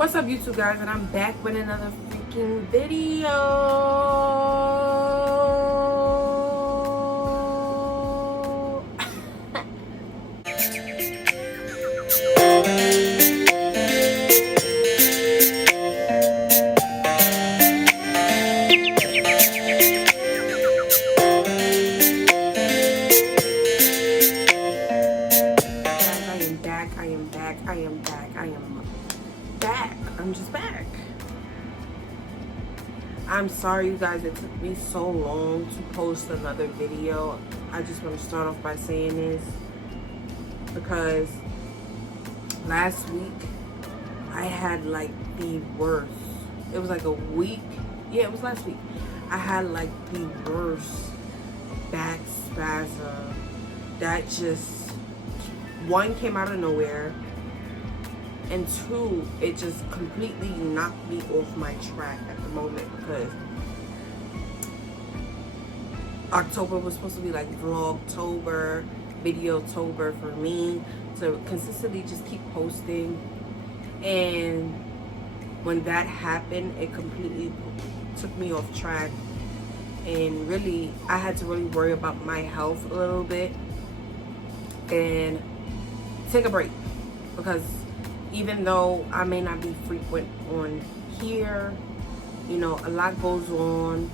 What's up, YouTube guys? And I'm back with another freaking video. I'm just back. I'm sorry, you guys, it took me so long to post another video. I just want to start off by saying this because last week I had like the worst. It was like a week. Yeah, it was last week. I had like the worst back spasm that just, one, came out of nowhere. And two, it just completely knocked me off my track at the moment because October was supposed to be like Vlogtober, Videotober for me to consistently just keep posting. And when that happened, it completely took me off track. And really, I had to really worry about my health a little bit and take a break because even though I may not be frequent on here, you know, a lot goes on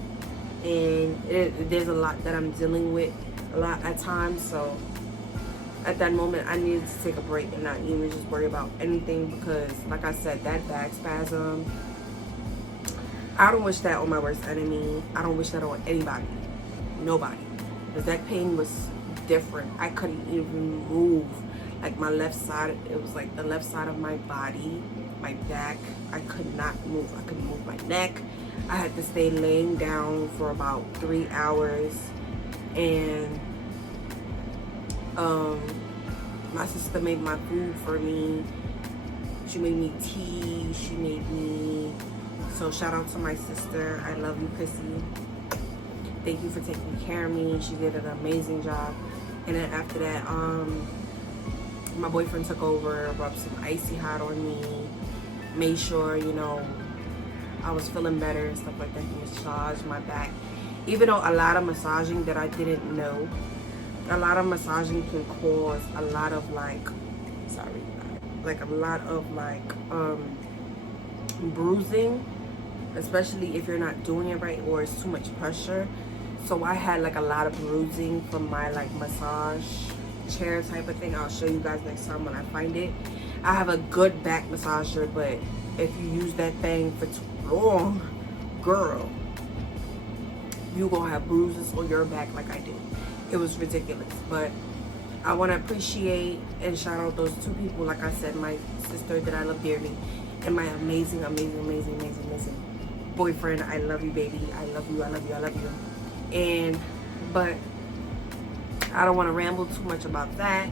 and there's a lot that I'm dealing with a lot at times. So at that moment, I needed to take a break and not even just worry about anything because, like I said, that back spasm, I don't wish that on my worst enemy. I don't wish that on anybody, nobody, because that pain was different. I couldn't even move. Like my left side, it was like the left side of my body, my back, I could not move. I couldn't move my neck. I had to stay laying down for about 3 hours. And my sister made my food for me. She made me tea. She made me, so shout out to my sister. I love you, Chrissy. Thank you for taking care of me. She did an amazing job. And then after that, my boyfriend took over, rubbed some icy hot on me, made sure, you know, I was feeling better and stuff like that. He massaged my back. Even though a lot of massaging that I didn't know, a lot of massaging can cause a lot of like bruising, especially if you're not doing it right or it's too much pressure. So I had like a lot of bruising from my like massage chair type of thing. I'll show you guys next time when I find it. I have a good back massager, but if you use that thing for too long, girl, you gonna have bruises on your back like I did. It was ridiculous. But I want to appreciate and shout out those two people, like I said, my sister that I love dearly and my amazing boyfriend. I love you, baby. I love you. And but I don't want to ramble too much about that.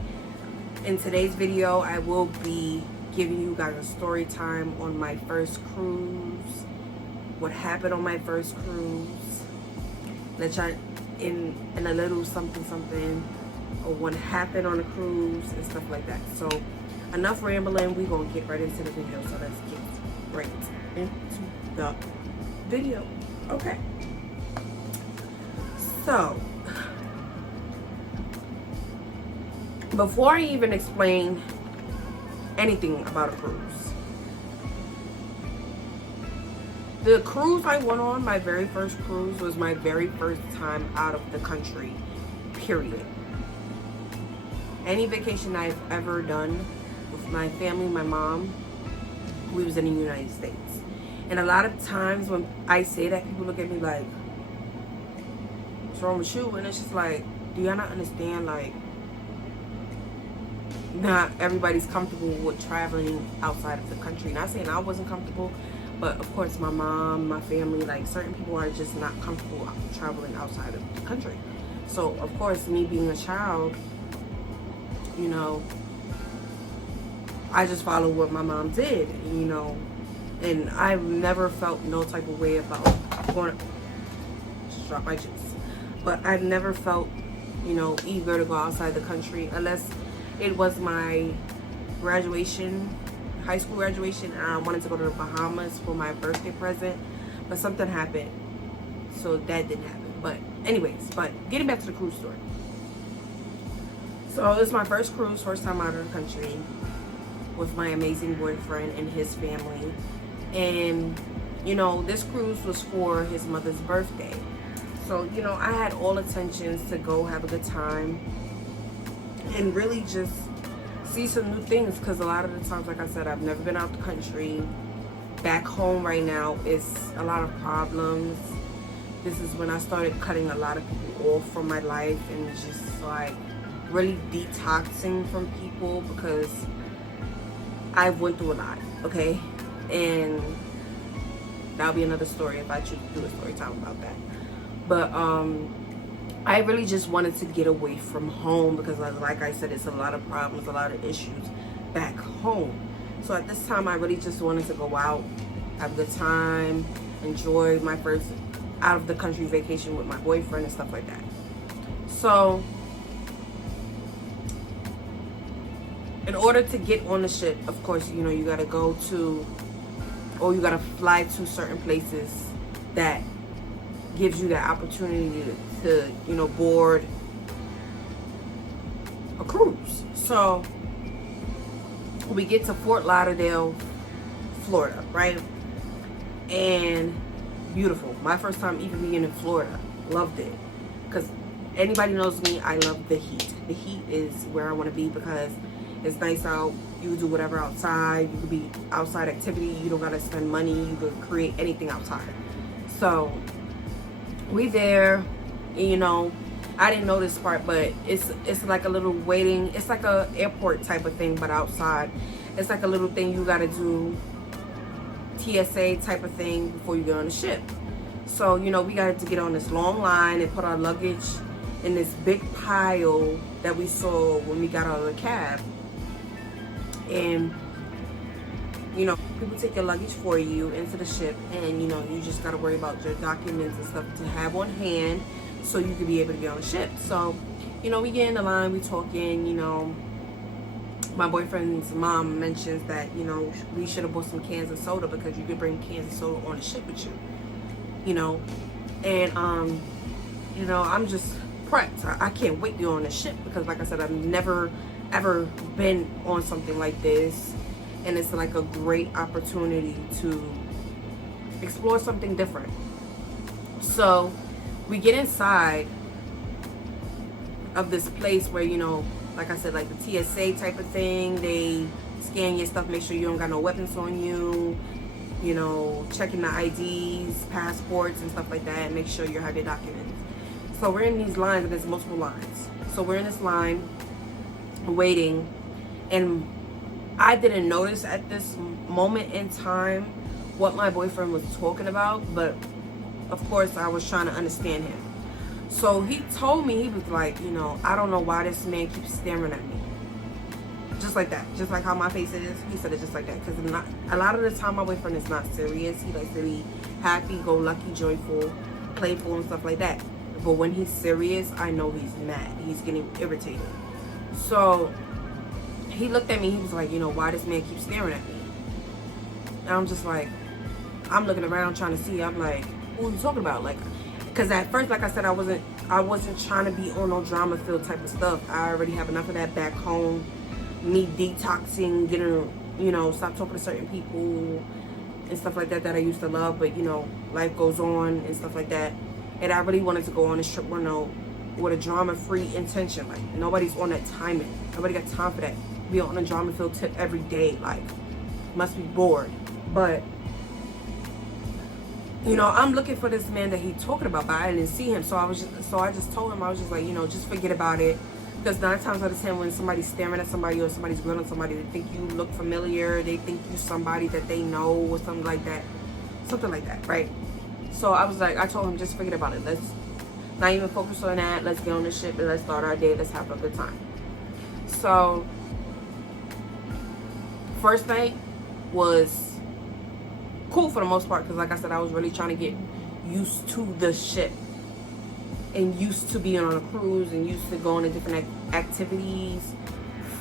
In today's video, I will be giving you guys a story time on my first cruise, what happened on my first cruise, let y'all in a little something or what happened on a cruise and stuff like that. So enough rambling, we're gonna get right into the video. So let's get right into the video. Okay, so before I even explain anything about a cruise, the cruise I went on, my very first cruise, was my very first time out of the country, period. Any vacation I've ever done with my family, my mom, we was in the United States. And a lot of times when I say that, people look at me like, what's wrong with you? And it's just like, do y'all not understand, like, not everybody's comfortable with traveling outside of the country. Not saying I wasn't comfortable, but of course my mom, my family, like certain people are just not comfortable traveling outside of the country. So of course, me being a child, you know, I just followed what my mom did, you know, and I've never felt no type of way about going, just drop my juice, but I've never felt, you know, eager to go outside the country unless it was my graduation high school graduation, and I wanted to go to the Bahamas for my birthday present, but something happened, so that didn't happen. But anyways, but getting back to the cruise story. So it was my first cruise, first time out of the country with my amazing boyfriend and his family. And, you know, this cruise was for his mother's birthday. So, you know, I had all intentions to go have a good time and really just see some new things, because a lot of the times, like I said, I've never been out the country. Back home right now is a lot of problems. This is when I started cutting a lot of people off from my life and just like really detoxing from people, because I've went through a lot, okay? And that'll be another story if I choose to do a story time about that. But I really just wanted to get away from home, because like I said, it's a lot of problems, a lot of issues back home. So at this time, I really just wanted to go out, have a good time, enjoy my first out of the country vacation with my boyfriend and stuff like that. So in order to get on the ship, of course, you know, you gotta go to, or you gotta fly to certain places that gives you that opportunity to, you know, board a cruise. So we get to Fort Lauderdale, Florida, right? And beautiful. My first time even being in Florida. Loved it. Because anybody knows me, I love the heat. The heat is where I want to be, because it's nice out. You can do whatever outside. You could be outside activity. You don't got to spend money. You could create anything outside. So we there, and, you know, I didn't know this part, but it's like a little waiting. It's like a airport type of thing, but outside. It's like a little thing you got to do, TSA type of thing, before you get on the ship. So, you know, we got to get on this long line and put our luggage in this big pile that we saw when we got out of the cab. And, you know, people take your luggage for you into the ship, and, you know, you just got to worry about your documents and stuff to have on hand so you can be able to get on the ship. So, you know, we get in the line, we talking, you know, my boyfriend's mom mentions that, you know, we should have bought some cans of soda, because you could bring cans of soda on the ship with you, you know. And you know, I'm just prepped. I can't wait to go on the ship, because like I said, I've never ever been on something like this, and it's like a great opportunity to explore something different. So we get inside of this place where, you know, like I said, like the TSA type of thing. They scan your stuff, make sure you don't got no weapons on you, you know, checking the IDs, passports and stuff like that, make sure you have your documents. So we're in these lines, and there's multiple lines. So we're in this line waiting, and I didn't notice at this moment in time what my boyfriend was talking about, but of course I was trying to understand him. So he told me, he was like, you know, I don't know why this man keeps staring at me. Just like that. Just like how my face is. He said it just like that. Because a lot of the time, my boyfriend is not serious. He likes to be happy, go lucky, joyful, playful, and stuff like that. But when he's serious, I know he's mad. He's getting irritated. So he looked at me. He was like, you know, why this man keeps staring at me? And I'm just like, I'm looking around trying to see. I'm like, who are you talking about? Like, because at first, like I said, I wasn't trying to be on no drama filled type of stuff. I already have enough of that back home. Me detoxing, getting, you know, stop talking to certain people and stuff like that I used to love. But, you know, life goes on and stuff like that. And I really wanted to go on this trip, you know, with a drama-free intention. Like, nobody's on that timing. Nobody got time for that. Be on a drama-filled tip every day. Like, must be bored. But, you know, I'm looking for this man that he's talking about, but I didn't see him. So I just told him, I was just like, you know, just forget about it. Because 9 times out of 10, when somebody's staring at somebody or somebody's grilling somebody, they think you look familiar. They think you somebody that they know or something like that. Something like that, right? So I was like, I told him, just forget about it. Let's not even focus on that. Let's get on the ship and let's start our day. Let's have a good time. So first night was cool for the most part, because like I said, I was really trying to get used to the ship and used to being on a cruise and used to going to different activities,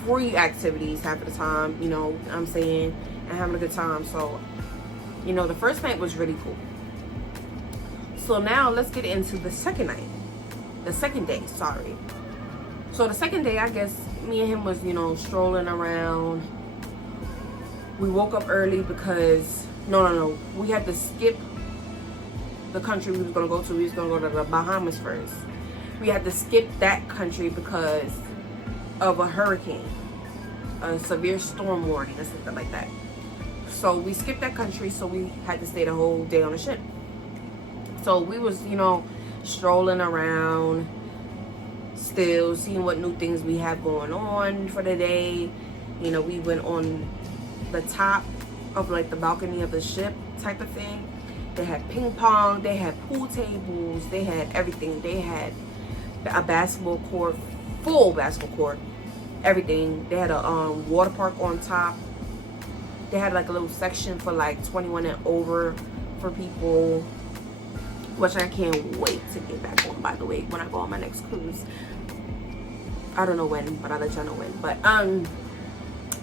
free activities half of the time, you know what I'm saying, and having a good time. So, you know, the first night was really cool. So now let's get into the second night. The second day, sorry. So the second day, I guess me and him was, you know, strolling around. We woke up early because, no. We had to skip the country we was going to go to. We was going to go to the Bahamas first. We had to skip that country because of a hurricane. A severe storm warning or something like that. So we skipped that country, so we had to stay the whole day on the ship. So we was, you know, strolling around, still seeing what new things we have going on for the day. You know, we went on the top of like the balcony of the ship type of thing. They had ping pong, they had pool tables, they had everything. They had a basketball court, full basketball court, everything. They had a water park on top. They had like a little section for like 21 and over for people, which I can't wait to get back on, by the way, when I go on my next cruise. I don't know when, but I'll let y'all know when. But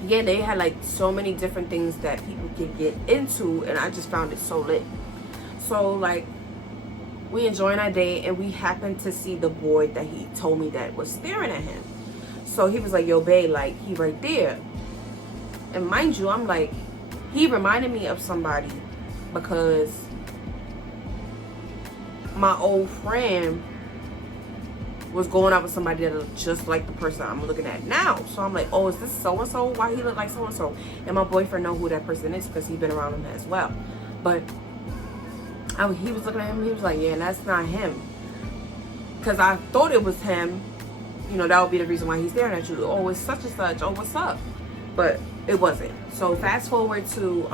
yeah, they had like so many different things that people could get into, and I just found it so lit. So like, we enjoying our day, and we happened to see the boy that he told me that was staring at him. So he was like, yo babe, like, he right there. And mind you, I'm like, he reminded me of somebody because my old friend was going out with somebody that looked just like the person I'm looking at now. So I'm like, oh, is this so-and-so? Why he look like so-and-so? And my boyfriend know who that person is because he's been around him as well. But he was looking at him, he was like, yeah, that's not him. Because I thought it was him. You know, that would be the reason why he's staring at you. Oh, it's such and such. Oh, what's up? But it wasn't. So fast forward to,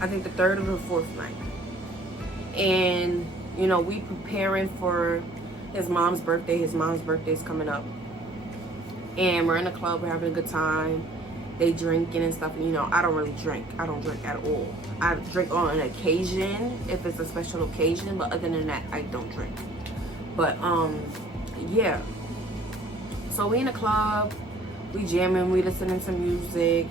I think the third or the fourth night. And, you know, we preparing for his mom's birthday. His mom's birthday is coming up. And we're in the club. We're having a good time. They drinking and stuff. And, you know, I don't really drink. I don't drink at all. I drink on an occasion if it's a special occasion. But other than that, I don't drink. But, yeah. So we in the club. We jamming. We listening to music.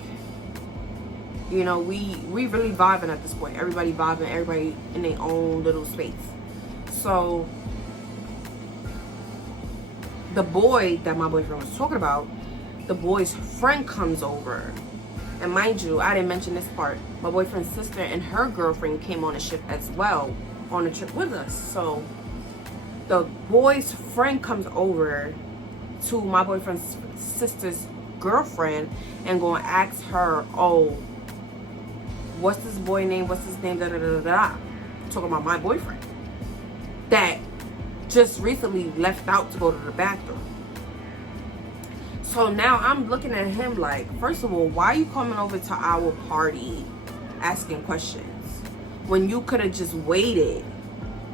You know, we really vibing at this point. Everybody vibing. Everybody in their own little space. So the boy that my boyfriend was talking about, the boy's friend comes over. And mind you, I didn't mention this part. My boyfriend's sister and her girlfriend came on the ship as well, on the trip with us. So the boy's friend comes over to my boyfriend's sister's girlfriend and gonna ask her, oh, what's this boy name? What's his name? Da da da da da. Talking about my boyfriend that just recently left out to go to the bathroom. So now I'm looking at him like, first of all, why are you coming over to our party asking questions when you could have just waited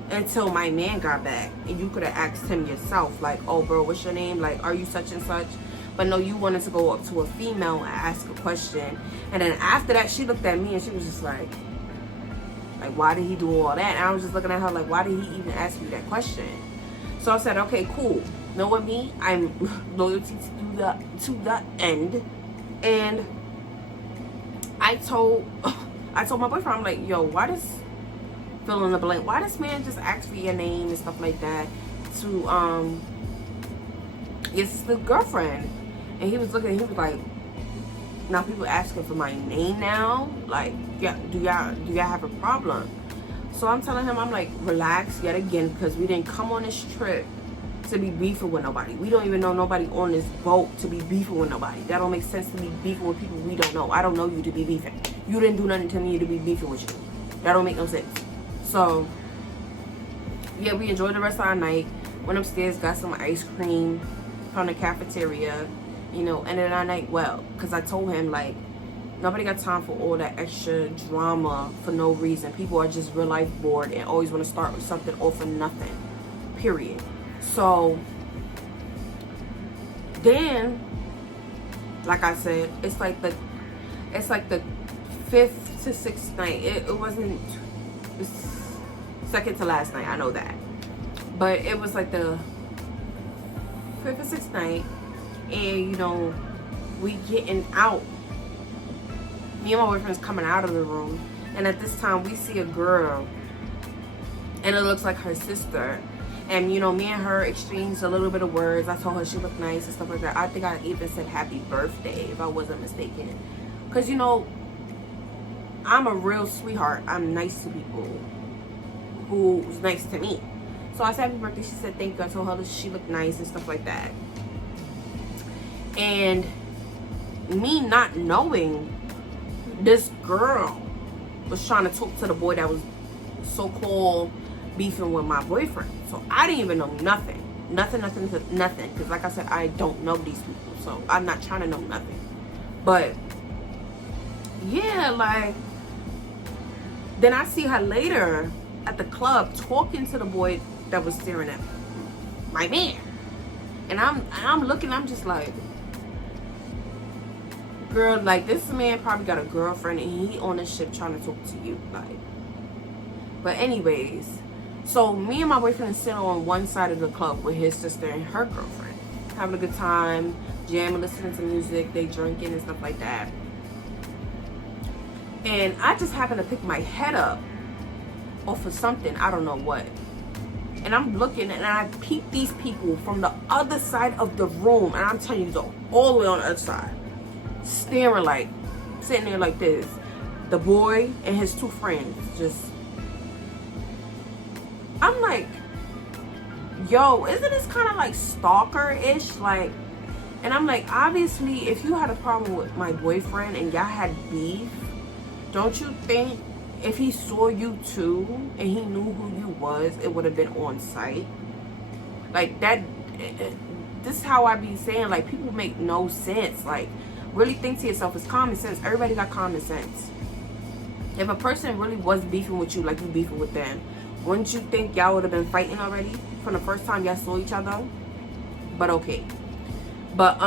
until my man got back and you could have asked him yourself, like, oh bro, what's your name? Like, are you such and such? But no, you wanted to go up to a female and ask a question. And then after that, she looked at me and she was just like, why did he do all that? And I was just looking at her like, why did he even ask you that question? So I said, okay, cool. Know what, me? I'm loyalty to the end. And I told my boyfriend, I'm like, yo, why does fill in the blank? Why does man just ask for your name and stuff like that to your sister's girlfriend? And he was looking, he was like, now people asking for my name now? Like, yeah, do y'all have a problem? So I'm telling him, I'm like, relax yet again, because we didn't come on this trip to be beefing with nobody. We don't even know nobody on this boat to be beefing with nobody. That don't make sense to be beefing with people we don't know. I don't know you to be beefing. You didn't do nothing to me to be beefing with you. That don't make no sense. So, yeah, we enjoyed the rest of our night. Went upstairs, got some ice cream from the cafeteria. You know, ended our night well. Because I told him, like, nobody got time for all that extra drama for no reason. People are just real life bored and always want to start with something all for nothing. Period. So, then, like I said, it's like the 5th to 6th night. It wasn't the second to last night. I know that. But it was like the 5th or 6th night. And, you know, we getting out Me and my boyfriend's coming out of the room, and at this time we see a girl, and it looks like her sister. And, you know, me and her exchanged a little bit of words. I told her she looked nice and stuff like that. I think I even said happy birthday, if I wasn't mistaken. Because, you know, I'm a real sweetheart. I'm nice to people who's nice to me. So I said happy birthday. She said thank you. I told her that she looked nice and stuff like that. And me not knowing, this girl was trying to talk to the boy that was so-called beefing with my boyfriend. So I didn't even know nothing. Nothing. Because like I said, I don't know these people. So I'm not trying to know nothing. But yeah, like, then I see her later at the club talking to the boy that was staring at my man. And I'm looking, I'm just like, girl, like, this man probably got a girlfriend and he on this ship trying to talk to you. Like, but anyways, so me and my boyfriend sit on one side of the club with his sister and her girlfriend, having a good time, jamming, listening to music, they drinking and stuff like that. And I just happened to pick my head up off of something, I don't know what. And I'm looking and I peep these people from the other side of the room. And I'm telling you, though, all the way on the other side, staring, like, sitting there like this. The boy and his two friends just, I'm like, yo, isn't this kind of like stalker-ish? Like, and I'm like, obviously, if you had a problem with my boyfriend and y'all had beef, don't you think if he saw you too and he knew who you was, it would have been on sight? Like, that, this is how I be saying, like, people make no sense. Like, really think to yourself, it's common sense. Everybody got common sense. If a person really was beefing with you like you beefing with them, wouldn't you think y'all would have been fighting already from the first time y'all saw each other? But okay. But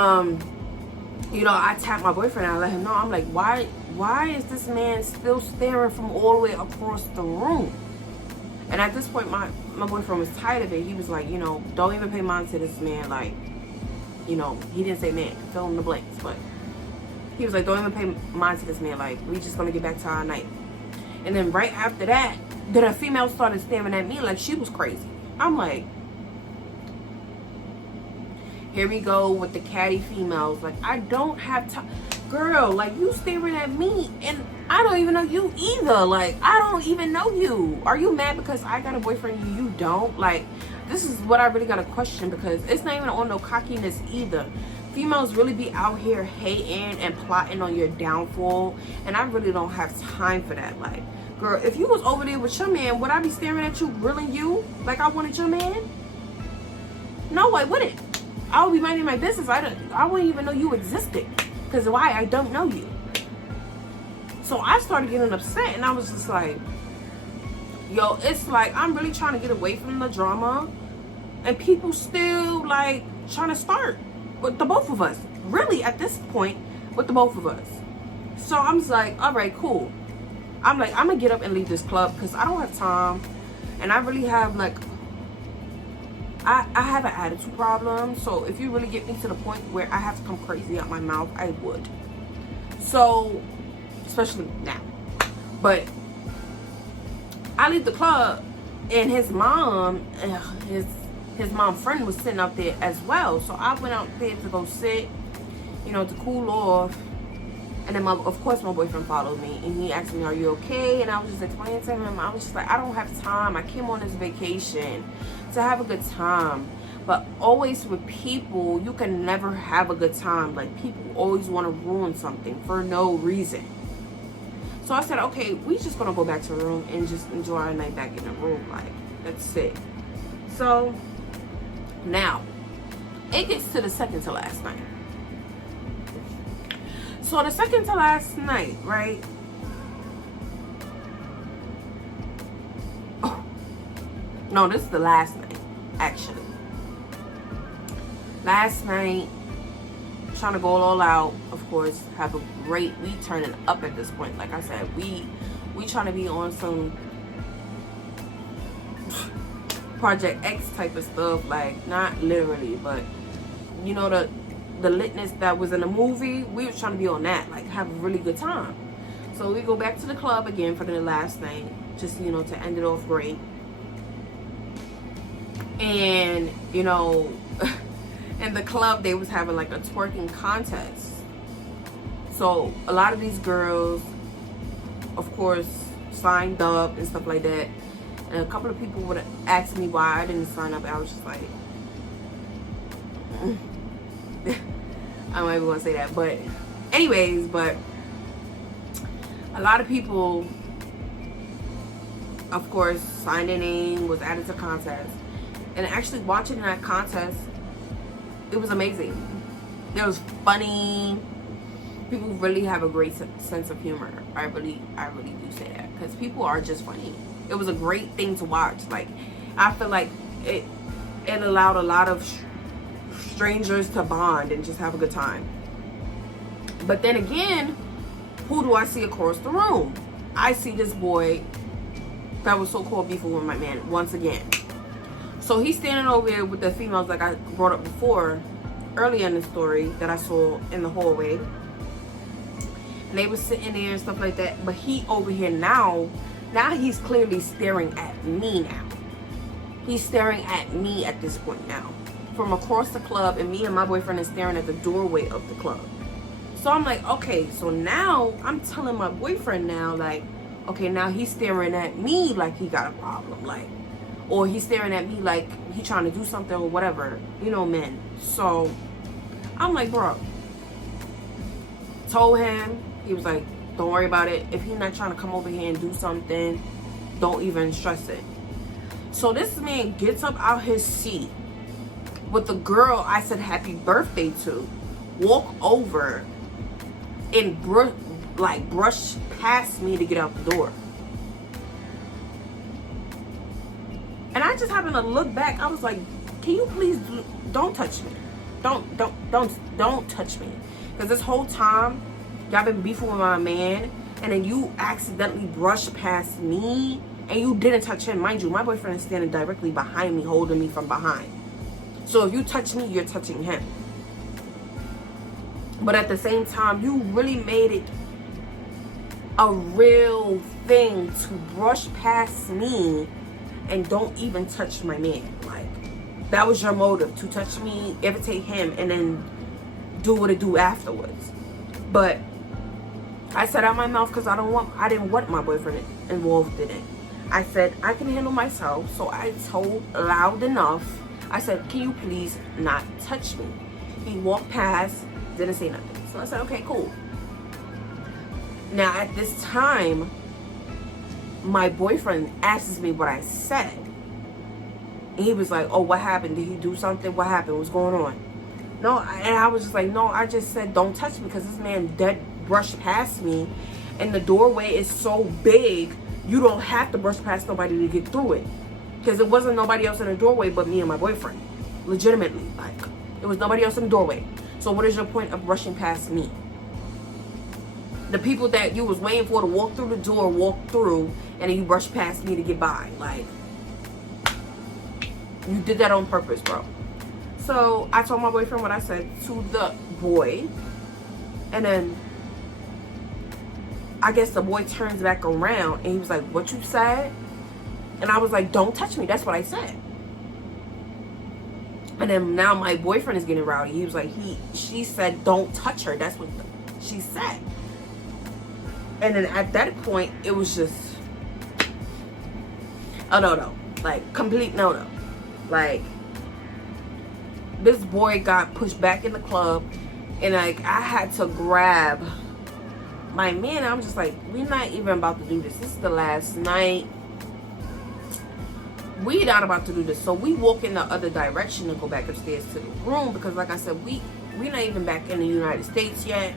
you know, I tapped my boyfriend and I let him know. I'm like, why is this man still staring from all the way across the room? And at this point, my boyfriend was tired of it. He was like, you know, don't even pay mind to this man. Like, you know, he didn't say man, fill in the blanks, but he was like, don't even pay mind to this man. Like, we just gonna get back to our night. And then right after that, then a female started staring at me like she was crazy. I'm like, here we go with the catty females. Like, I don't have time. Girl, like, you staring at me and I don't even know you either. Like, I don't even know you. Are you mad because I got a boyfriend and you don't? Like, this is what I really got to question, because it's not even on no cockiness either. Females really be out here hating and plotting on your downfall, and I really don't have time for that. Like, girl, if you was over there with your man, would I be staring at you, grilling you like I wanted your man? No, I wouldn't. I would be minding my business. I wouldn't even know you existed. Because why? I don't know you. So I started getting upset, and I was just like, yo, it's like I'm really trying to get away from the drama, and people still like trying to start with the both of us. Really, at this point, with the both of us. So I'm just like, all right, cool. I'm like, I'm gonna get up and leave this club because I don't have time, and I really have like, I have an attitude problem. So if you really get me to the point where I have to come crazy out my mouth, I would. So, especially now. But I leave the club, and his mom, his mom friend was sitting out there as well. So I went out there to go sit, you know, to cool off. And then, of course, my boyfriend followed me, and he asked me, are you okay? And I was just explaining to him, I was just like, I don't have time. I came on this vacation to have a good time. But always with people, you can never have a good time. Like, people always want to ruin something for no reason. So I said, okay, we just going to go back to the room and just enjoy our night back in the room. Like, that's it. So, now, it gets to the second to last night. So the second to last night, right? Oh, no, this is the last night, actually. Last night, trying to go all out, of course, have a great, we turning up at this point. Like I said, we trying to be on some Project X type of stuff, like, not literally, but, you know, the litness that was in the movie, we were trying to be on that, like, have a really good time. So we go back to the club again for the last night, just, you know, to end it off great. And, you know, in the club, they was having like a twerking contest. So a lot of these girls, of course, signed up and stuff like that. And a couple of people would have asked me why I didn't sign up. I was just like, I don't even want to say that. But anyways, but a lot of people, of course, signed their name, was added to contest. And actually watching that contest, it was amazing. It was funny. People really have a great sense of humor. I really do say that, because people are just funny. It was a great thing to watch. Like, I feel like it allowed a lot of strangers to bond and just have a good time. But then again, who do I see across the room? I see this boy that was so-called beefing with my man once again. So he's standing over there with the females like I brought up before, earlier in the story that I saw in the hallway. And they were sitting there and stuff like that. But he over here now he's clearly staring at me now. He's staring at me at this point now. From across the club, and me and my boyfriend is staring at the doorway of the club. So I'm like, okay, so now I'm telling my boyfriend now, like, okay, now he's staring at me like he got a problem, like, or he's staring at me like he trying to do something or whatever, you know, men. So I'm like, bro, told him, he was like, don't worry about it. If he's not trying to come over here and do something, don't even stress it. So this man gets up out his seat with the girl I said happy birthday to, walk over and brush past me to get out the door. And I just happened to look back. I was like, can you please don't touch me. Don't touch me. Because this whole time, y'all been beefing with my man, and then you accidentally brushed past me and you didn't touch him. Mind you, my boyfriend is standing directly behind me, holding me from behind. So if you touch me, you're touching him. But at the same time, you really made it a real thing to brush past me and don't even touch my man. Like, that was your motive, to touch me, irritate him, and then do what it do afterwards. But I said out my mouth, because I didn't want my boyfriend involved in it. I said I can handle myself. So I told loud enough, I said, can you please not touch me? He walked past, didn't say nothing. So I said, okay, cool. Now at this time, my boyfriend asks me what I said. And he was like, oh, what happened? Did he do something? What happened? What's going on? No, and I was just like, no, I just said don't touch me, because this man dead brushed past me, and the doorway is so big, you don't have to brush past nobody to get through it. Because it wasn't nobody else in the doorway but me and my boyfriend. Legitimately. Like, there was nobody else in the doorway. So what is your point of brushing past me? The people that you was waiting for to walk through the door, walk through, and then you brush past me to get by. Like, you did that on purpose, bro. So I told my boyfriend what I said to the boy. And then I guess the boy turns back around and he was like, what you said? And I was like, don't touch me. That's what I said. And then now my boyfriend is getting rowdy. He was like, she said, don't touch her. That's what she said. And then at that point, it was just a no-no. Like, complete no-no. Like, this boy got pushed back in the club, and like, I had to grab my man. I'm just like, we're not even about to do this. This is the last night. We not about to do this. So we walk in the other direction and go back upstairs to the room, because like I said, we not even back in the United States yet.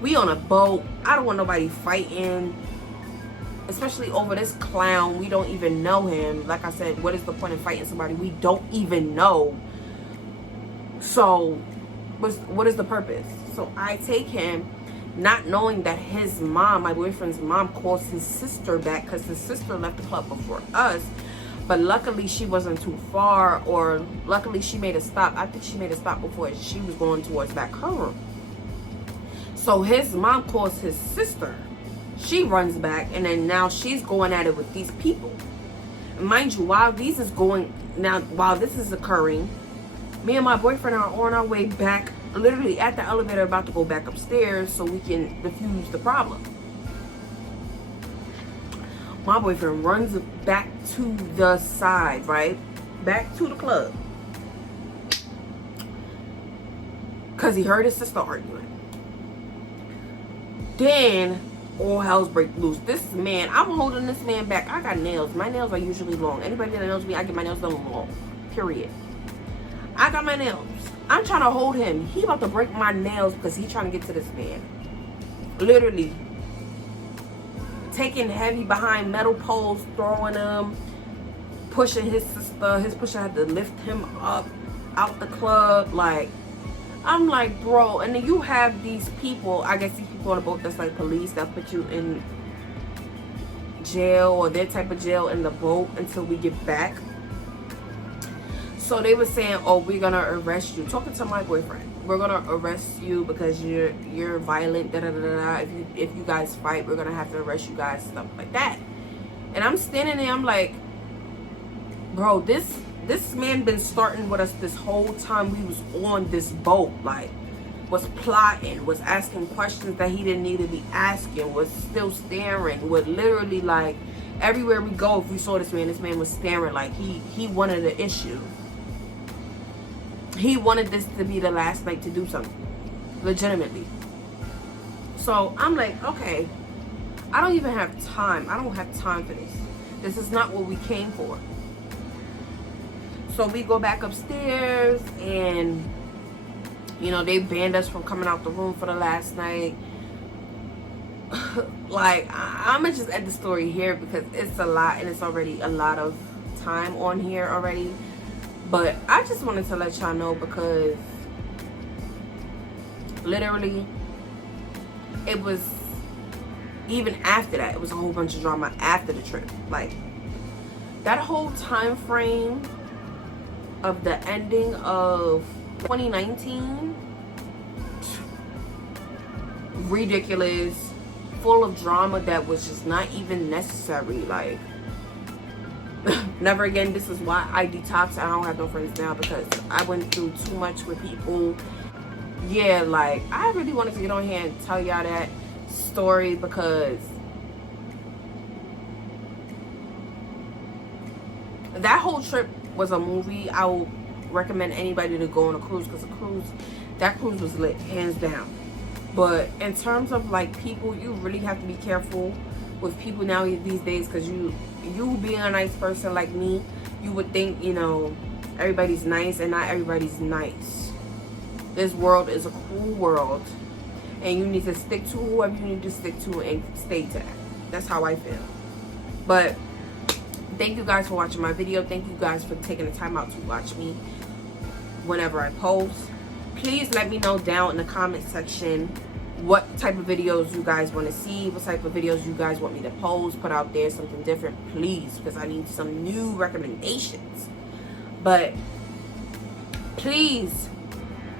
We on a boat. I don't want nobody fighting, especially over this clown. We don't even know him. Like I said, what is the point of fighting somebody we don't even know? So what is the purpose? So I take him, not knowing that his mom, my boyfriend's mom, calls his sister back, because his sister left the club before us. But luckily she wasn't too far, or luckily she made a stop. I think she made a stop before she was going towards back her room. So his mom calls his sister. She runs back, and then now she's going at it with these people. And mind you, while this is occurring, me and my boyfriend are on our way back, literally at the elevator, about to go back upstairs so we can diffuse the problem. My boyfriend runs back to the side, right? Back to the club. Because he heard his sister arguing. Then all hell's break loose. This man, I'm holding this man back. I got nails. My nails are usually long. Anybody that knows me, I get my nails done long. Period. I got my nails. I'm trying to hold him. He about to break my nails because he's trying to get to this man. Literally. Taking heavy behind metal poles, throwing them, pushing his sister. His pusher had to lift him up out the club. Like, I'm like, bro. And then you have these people, I guess these people on the boat that's like police that put you in jail or their type of jail in the boat until we get back. So they were saying, oh, we're gonna arrest you. Talking to my boyfriend, we're gonna arrest you because you're violent, da da da da. If you guys fight, we're gonna have to arrest you guys, stuff like that. And I'm standing there, I'm like, bro, this man been starting with us this whole time we was on this boat. Like, was plotting, was asking questions that he didn't need to be asking, was still staring, would literally, like, everywhere we go, if we saw this man was staring. Like, he wanted an issue. He wanted this to be the last night to do something, legitimately. So I'm like, okay, I don't even have time. I don't have time for this. This is not what we came for. So we go back upstairs, and you know, they banned us from coming out the room for the last night. Like, I'm gonna just end the story here because it's a lot, and it's already a lot of time on here already. But I just wanted to let y'all know, because literally it was, even after that, it was a whole bunch of drama after the trip. Like, that whole time frame of the ending of 2019, ridiculous, full of drama that was just not even necessary. Like, never again. This is why I detoxed. I don't have no friends now, because I went through too much with people. Yeah, like, I really wanted to get on here and tell y'all that story, because that whole trip was a movie. I would recommend anybody to go on a cruise, because that cruise was lit, hands down. But in terms of, like, people, you really have to be careful with people now these days, because you being a nice person like me, you would think, you know, everybody's nice, and not everybody's nice. This world is a cruel world, and you need to stick to whoever you need to stick to and stay to that. That's how I feel. But thank you guys for watching my video. Thank you guys for taking the time out to watch me whenever I post. Please let me know down in the comment section what type of videos you guys want to see, what type of videos you guys want me to post, put out there, something different, please, because I need some new recommendations. But please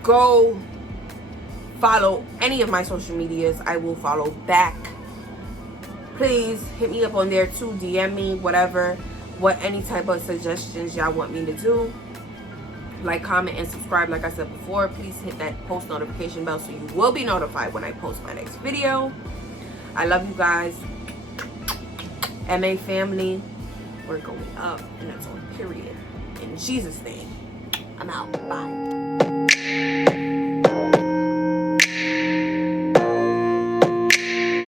go follow any of my social medias. I will follow back. Please hit me up on there too, DM me, whatever, any type of suggestions y'all want me to do. Like, comment, and subscribe. Like I said before, please hit that post notification bell so you will be notified when I post my next video. I love you guys. MA family, we're going up, and that's on period. In Jesus' name, I'm out. Bye.